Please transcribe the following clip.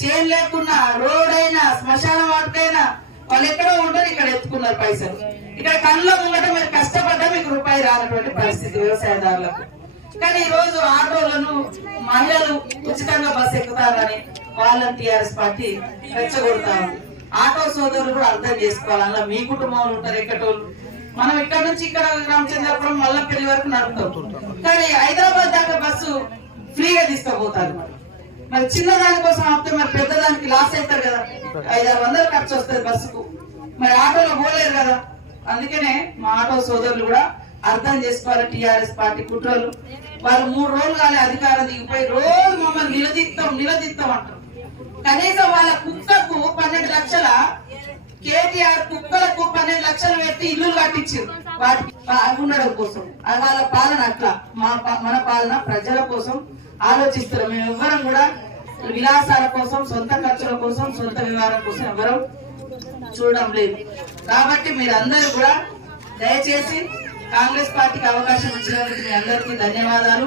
చేయం లేకున్నా రోడ్ అయినా శ్మశాన వాటికైనా వాళ్ళు ఎక్కడో ఉంటారు ఇక్కడ ఎత్తుకున్నారు పైసలు. ఇక్కడ కళ్ళు ముంగట మీరు కష్టపడ్డా మీకు రూపాయి రానటువంటి పరిస్థితి వ్యవసాయదారులకు. కానీ ఈ రోజు ఆటోలను మహిళలు ఉచితంగా బస్సు ఎక్కుతారని వాళ్ళని పార్టీ రెచ్చగొడతా ఉంది. ఆటో సోదరులు కూడా అర్థం చేసుకోవాలి అలా మీ కుటుంబంలో ఉంటారు ఎక్కటోళ్ళు. మనం ఇక్కడ నుంచి ఇక్కడ రామచంద్రపురం మళ్ళా పెళ్ళి వరకు నడుపుతాం. కానీ హైదరాబాద్ దాకా బస్సు ఫ్రీగా తీసుకుపోతారు. మరి చిన్న దాని కోసం ఆపితే మరి పెద్దదానికి లాస్ అవుతారు కదా. ఐదారు వందలు ఖర్చు వస్తుంది బస్సుకు మరి ఆటోలో పోలేరు కదా. అందుకనే మా ఆటో సోదరులు కూడా అర్థం చేసుకోవాలి టిఆర్ఎస్ పార్టీ కుట్రలు. వాళ్ళు మూడు రోజులు కానీ అధికారం దిగిపోయి రోజు మమ్మల్ని నిలదీస్తాం నిలదీస్తాం అంటారు. కనీసం వాళ్ళ కుక్క కేటీఆర్ కుక్కలకు పన్నెండు లక్షలు పెట్టి ఇల్లు కట్టించారు వాటికి ఉండడం కోసం. వాళ్ళ పాలన అట్లా. మా మన పాలన ప్రజల కోసం ఆలోచిస్తారు మేము ఎవ్వరం కూడా విలాసాల కోసం సొంత ఖర్చుల కోసం సొంత వ్యవహారం కోసం ఎవరం చూడడం లేదు. కాబట్టి మీరందరూ కూడా దయచేసి కాంగ్రెస్ పార్టీకి అవకాశం ఇచ్చినందుకు మీ అందరికీ ధన్యవాదాలు.